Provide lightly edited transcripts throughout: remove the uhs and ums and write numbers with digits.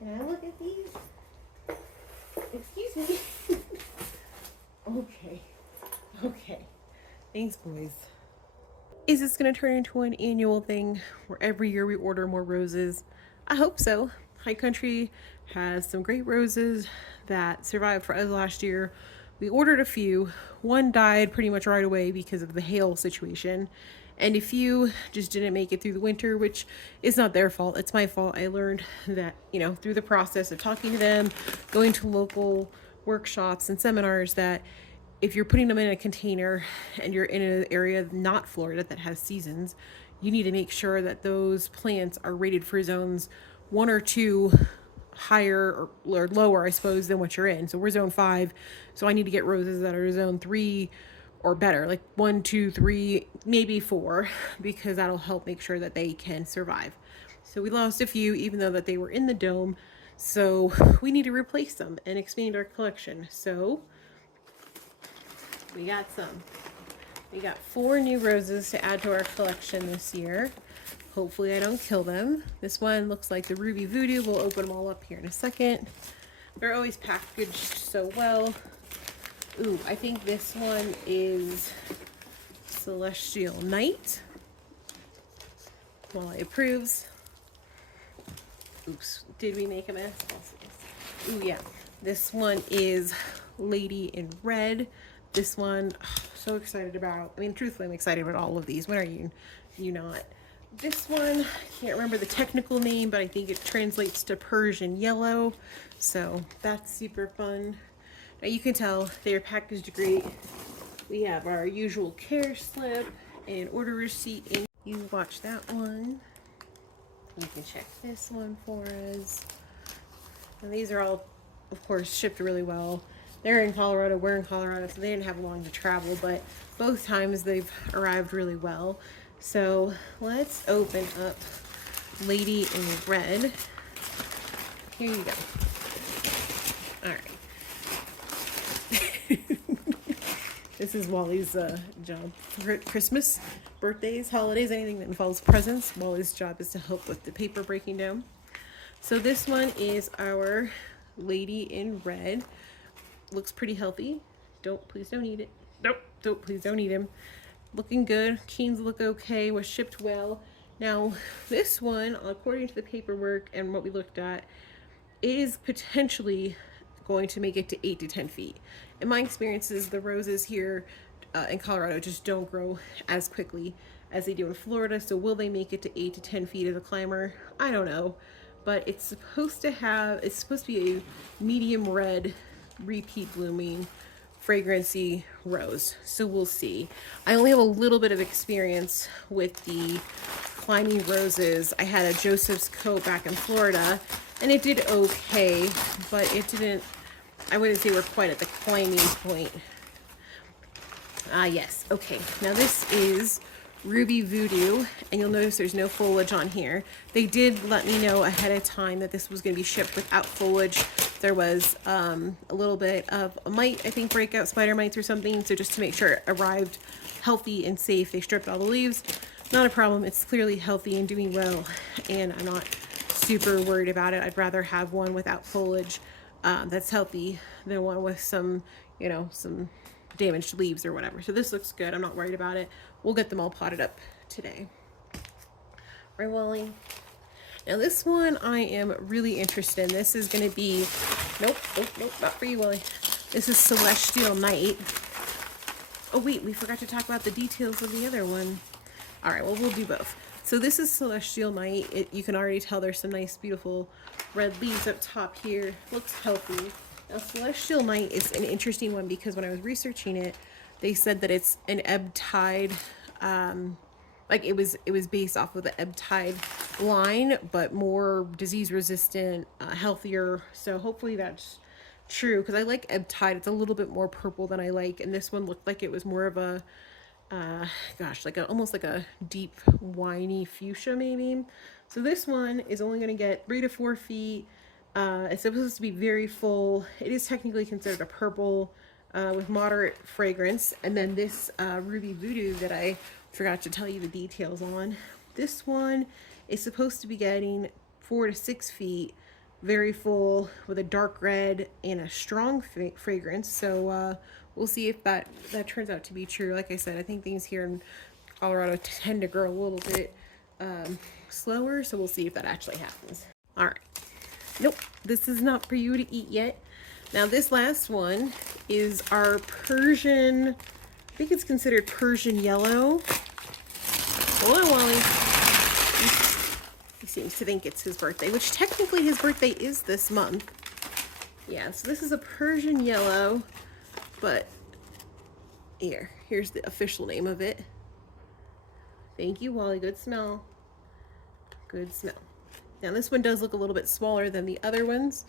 Can I look at these? Excuse me. Okay. Okay. Thanks, boys. Is this going to turn into an annual thing where every year we order more roses? I hope so. High Country has some great roses that survived for us last year. We ordered a few. One died pretty much right away because of the hail situation. And a few just didn't make it through the winter, which is not their fault. It's my fault. I learned that, through the process of talking to them, going to local workshops and seminars, that if you're putting them in a container and you're in an area not Florida that has seasons, you need to make sure that those plants are rated for zones 1 or 2 higher or lower, I suppose, than what you're in. So we're zone 5, so I need to get roses that are zone 3 or better, like 1, 2, 3, maybe 4, because that'll help make sure that they can survive. So we lost a few, even though that they were in the dome. So we need to replace them and expand our collection. So we got some. We got 4 new roses to add to our collection this year. Hopefully I don't kill them. This one looks like the Ruby Voodoo. We'll open them all up here in a second. They're always packaged so well. Ooh, I think this one is Celestial Night. Molly approves. Oops, did we make a mess? Ooh, yeah. This one is Lady in Red. This one, so excited about. I mean, truthfully, I'm excited about all of these. When are you not? This one, I can't remember the technical name, but I think it translates to Persian Yellow. So that's super fun. Now you can tell they're packaged great. We have our usual care slip and order receipt. And you watch that one. You can check this one for us. And these are all, of course, shipped really well. They're in Colorado, we're in Colorado, so they didn't have long to travel, but both times they've arrived really well. So let's open up Lady in Red. Here you go. All right. This is Wally's job for Christmas, birthdays, holidays, anything that involves presents. Wally's job is to help with the paper breaking down. So this one is our Lady in Red. Looks pretty healthy. Please don't eat it. Nope, please don't eat him. Looking good. Canes look okay. Was shipped well. Now, this one, according to the paperwork and what we looked at, is potentially going to make it to 8 to 10 feet. In my experiences, the roses here in Colorado just don't grow as quickly as they do in Florida. So will they make it to 8 to 10 feet as a climber? I don't know. But it's supposed to be a medium red, repeat blooming, fragrancy rose. So we'll see. I only have a little bit of experience with the climbing roses. I had a Joseph's coat back in Florida and it did okay, but it didn't, I wouldn't say we're quite at the climbing point. Yes, okay. Now this is Ruby Voodoo, and you'll notice there's no foliage on here. They did let me know ahead of time that this was going to be shipped without foliage. There was a little bit of a mite, I think, breakout, spider mites or something. So just to make sure it arrived healthy and safe, they stripped all the leaves. Not a problem. It's clearly healthy and doing well, and I'm not super worried about it. I'd rather have one without foliage that's healthy than one with some, some damaged leaves or whatever. So this looks good. I'm not worried about it. We'll get them all potted up today. Right, Wally? Now this one I am really interested in. This is going to be, nope, not for you, Wally. This is Celestial Night. Oh wait, we forgot to talk about the details of the other one. All right, well, we'll do both. So this is Celestial Night. You can already tell there's some nice, beautiful red leaves up top here. Looks healthy. Now, Celestial Night is an interesting one because when I was researching it, they said that it's an ebb tide, like it was based off of the ebb tide line, but more disease resistant, healthier. So hopefully that's true, because I like ebb tide. It's a little bit more purple than I like, and this one looked like it was more of a almost like a deep winey fuchsia maybe. So this one is only going to get 3 to 4 feet. It's supposed to be very full. It is technically considered a purple with moderate fragrance. And then this Ruby Voodoo that I forgot to tell you the details on. This one is supposed to be getting 4 to 6 feet very full with a dark red and a strong fragrance. So we'll see if that turns out to be true. Like I said, I think things here in Colorado tend to grow a little bit slower, so we'll see if that actually happens. All right. Nope, this is not for you to eat yet. Now this last one is our Persian, I think it's considered Persian Yellow. Hold on, Wally. He seems to think it's his birthday, which technically his birthday is this month. Yeah, so this is a Persian Yellow, but here's the official name of it. Thank you, Wally. Good smell. Good smell. Now this one does look a little bit smaller than the other ones,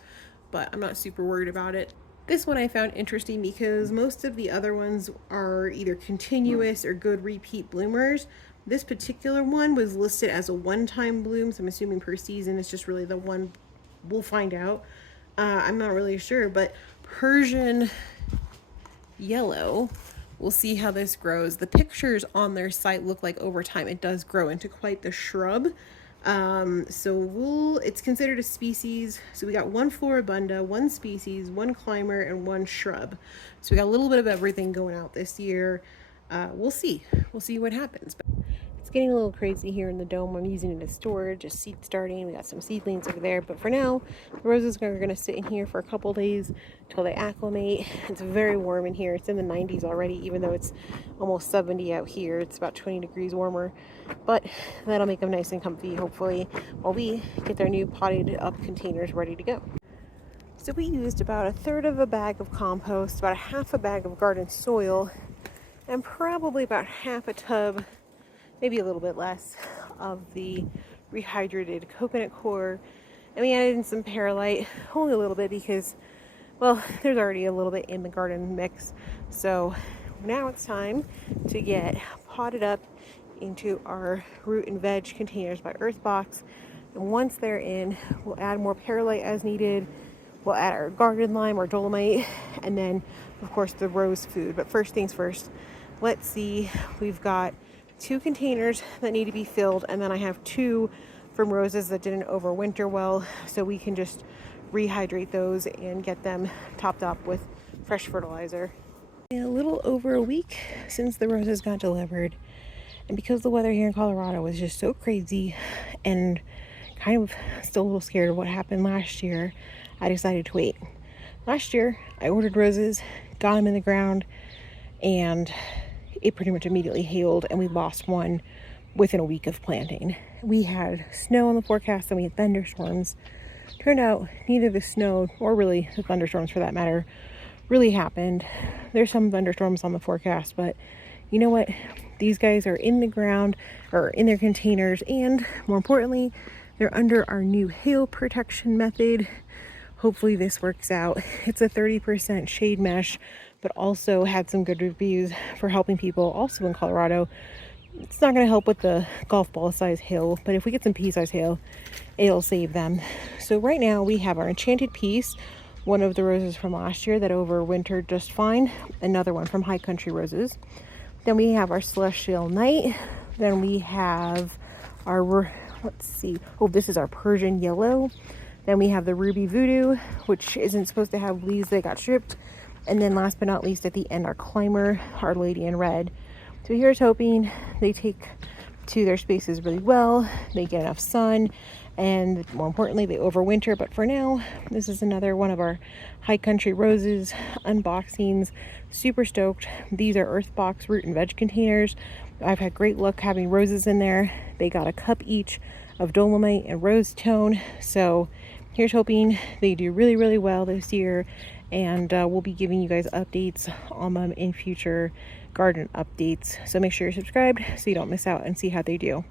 but I'm not super worried about it. This one I found interesting because most of the other ones are either continuous or good repeat bloomers. This particular one was listed as a one-time bloom, so I'm assuming per season it's just really the one. We'll find out. I'm not really sure, but Persian Yellow, we'll see how this grows. The pictures on their site look like over time it does grow into quite the shrub. It's considered a species. So we got one floribunda, one species, one climber, and one shrub. So we got a little bit of everything going out this year. We'll see what happens. But it's getting a little crazy here in the dome. I'm using it as storage, just seed starting. We got some seedlings over there, but for now, the roses are going to sit in here for a couple days until they acclimate. It's very warm in here. It's in the 90s already, even though it's almost 70 out here. It's about 20 degrees warmer, but that'll make them nice and comfy, hopefully, while we get their new potted up containers ready to go. So we used about 1/3 of a bag of compost, about 1/2 a bag of garden soil, and probably about 1/2 a tub, maybe a little bit less, of the rehydrated coconut coir. And we added in some perlite, only a little bit because, well, there's already a little bit in the garden mix. So now it's time to get potted up into our root and veg containers by Earthbox. And once they're in, we'll add more perlite as needed. We'll add our garden lime or dolomite, and then of course the rose food. But first things first, let's see, we've got 2 containers that need to be filled, and then I have 2 from roses that didn't overwinter well, so we can just rehydrate those and get them topped up with fresh fertilizer. A little over a week since the roses got delivered, and because the weather here in Colorado was just so crazy and kind of still a little scared of what happened last year, I decided to wait. Last year I ordered roses, got them in the ground, and it pretty much immediately hailed, and we lost one within a week of planting. We had snow on the forecast and we had thunderstorms. Turned out neither the snow or really the thunderstorms for that matter really happened. There's some thunderstorms on the forecast, but you know what? These guys are in the ground or in their containers, and more importantly, they're under our new hail protection method. Hopefully this works out. It's a 30% shade mesh, but also had some good reviews for helping people also in Colorado. It's not going to help with the golf ball size hail, but if we get some pea size hail, it'll save them. So right now we have our Enchanted Peace, one of the roses from last year that overwintered just fine, another one from High Country Roses. Then we have our Celestial Night. Then we have our, let's see, oh, this is our Persian Yellow. Then we have the Ruby Voodoo, which isn't supposed to have leaves, they got stripped. And then last but not least, at the end, our Climber, Our Lady in Red. So here's hoping they take to their spaces really well, they get enough sun, and more importantly, they overwinter. But for now, this is another one of our High Country Roses unboxings. Super stoked. These are Earthbox Root and Veg containers. I've had great luck having roses in there. They got a cup each of dolomite and rose tone. So here's hoping they do really, really well this year. And we'll be giving you guys updates on them in future garden updates. So make sure you're subscribed so you don't miss out and see how they do.